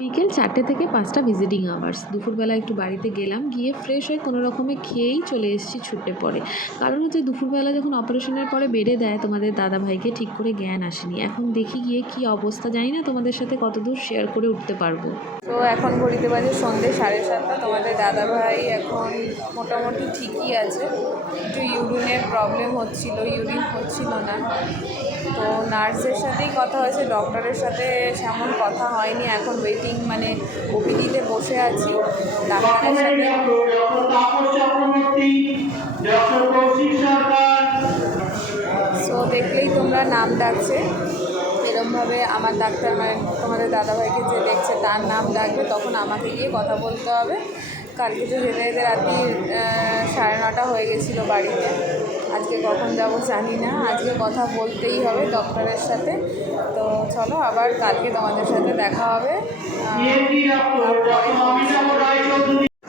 বিকেল 4টে থেকে 5টা ভিজিটিং আওয়ার্স। দুপুরবেলা একটু বাড়িতে গেলাম, গিয়ে ফ্রেশ হয়ে কোনো রকমে খেয়েই চলে এসেছি ছুটে পড়ে। কারণ হচ্ছে দুপুরবেলা যখন অপারেশনের পরে বেডে দেয় তোমাদের দাদাভাইকে, ঠিক করে জ্ঞান আসেনি। এখন দেখি গিয়ে কি অবস্থা, জানি না তোমাদের সাথে কতদূর শেয়ার করে উঠতে পারবো। তো এখন ঘড়িতে বাজে সন্ধ্যে 7:30। তোমাদের দাদাভাই এখন মোটামুটি ঠিকই আছে, একটু ইউরিনের প্রবলেম হচ্ছিল, ইউরিন হচ্ছিল না। তো নার্সের সাথেই কথা হয়েছে, ডক্টরের সাথে সেমন কথা হয়নি। এখন ওয়েটিং মানে ওপিডিতে বসে আছি ডাক্তারের সাথে। সো দেখলেই তোমরা নাম ডাকছে এরমভাবে, আমার ডাক্তার মানে তোমাদের দাদাভাইকে যে দেখছে তার নাম ডাকবে, তখন আমাকে গিয়ে কথা বলতে হবে। কালকে তো যেতে যেতে রাত্রি 9:30 হয়ে গেছিলো বাড়িতে। আজকে কখন যাব জানি না, আজকে কথা বলতেই হবে ডক্টরের সাথে। তো চলো আবার কালকে তোমাদের সাথে দেখা হবে।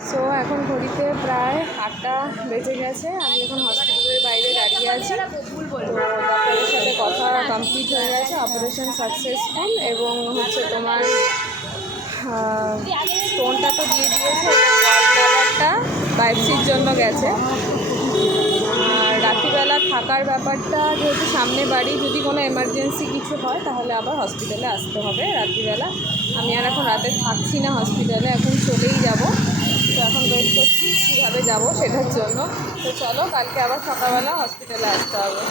সো এখন ঘড়িতে প্রায় 8টা বেজে গেছে। আমি এখন হসপিটালের বাইরে দাঁড়িয়ে আছি। তো ডক্টরের সাথে কথা কমপ্লিট হয়ে গেছে, অপারেশন সাকসেসফুল, এবং হচ্ছে তোমার স্টোনটা তো দিয়ে দিয়েছে, এবং গল ব্লাডারটা বায়োপসির জন্য গেছে। আর রাত্রিবেলা থাকার ব্যাপারটা, যেহেতু সামনে বাড়ি, যদি কোনো এমার্জেন্সি কিছু হয় তাহলে আবার হসপিটালে আসতে হবে রাত্রিবেলা। আমি আর এখন রাতে থাকছি না হসপিটালে, এখন চলেই যাব। তো এখন ওয়েট করছি কীভাবে যাব সেটার জন্য। তো চলো কালকে আবার সকালবেলা হসপিটালে আসতে হবে।